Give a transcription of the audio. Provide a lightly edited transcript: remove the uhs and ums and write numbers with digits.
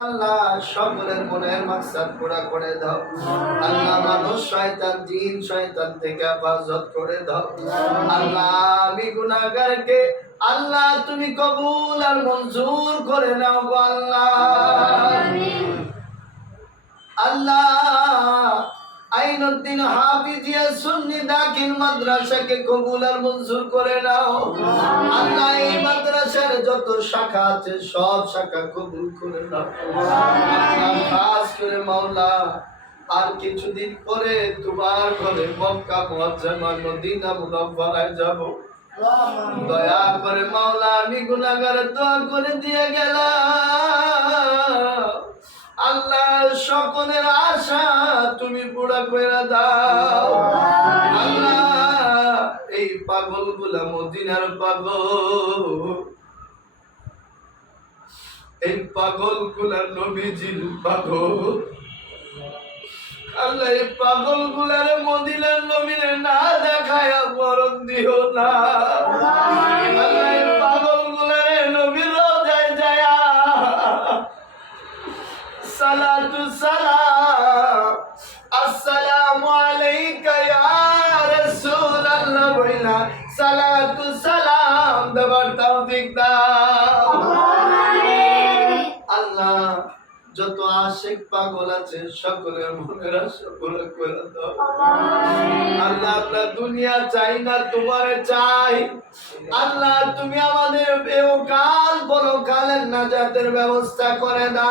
আল্লাহ সকলের মনের মাকসাদ পুরা করে দাও। আল্লাহ মানুষ শয়তান জিন শয়তান থেকে হেফাজত করে দাও। আল্লাহ আমি গুনাহগারকে আল্লাহ তুমি কবুল আর মঞ্জুর করে নাও গো আল্লাহ। আল্লাহ আইনুদ্দিন হাফিজিয়া সুন্নি দাখিল মাদ্রাসাকে কবুল আর মঞ্জুর করে নাও। আল্লাহ এই মাদ্রাসার যত শাখা আছে সব শাখা কবুল করে নাও। আল্লাহ খাস করে মাওলা আর কিছুদিন পরে তোমার ঘরে মক্কা মুআজ্জামা মদিনা মুনাওয়ারায় যাব। দয়া করে মাওলা আমি গুনাহগারের দোয়া করে দিয়ে গেলাম। আল্লাহ সকলের আশা তুমি পুরা করে দাও। আল্লাহ এই পাগল গুলা মদিনার পাগল, এই পাগল গুলা নবীজির পাগল। আল্লাহ এই পাগল গুলার মদিনার নবীরে না দেখায়া মরণ দিও না। আল্লাহ এই পাগল গুলারে নবীর রওজায় যায়া সালাতু সালাম আসসালামু আলাইকা ইয়া রাসূলুল্লাহ বইলা সালাতু সালাম দেবার তৌফিক দাও। আল্লাহ যত আশিক পাগল আছে সকলের মনের আশা পুরা করে দাও। আল্লাহ আমরা দুনিয়া চাই না, তোমারে চাই। আল্লাহ তুমি আমাদের ইহকাল পরকালের নাজাতের ব্যবস্থা করে দাও।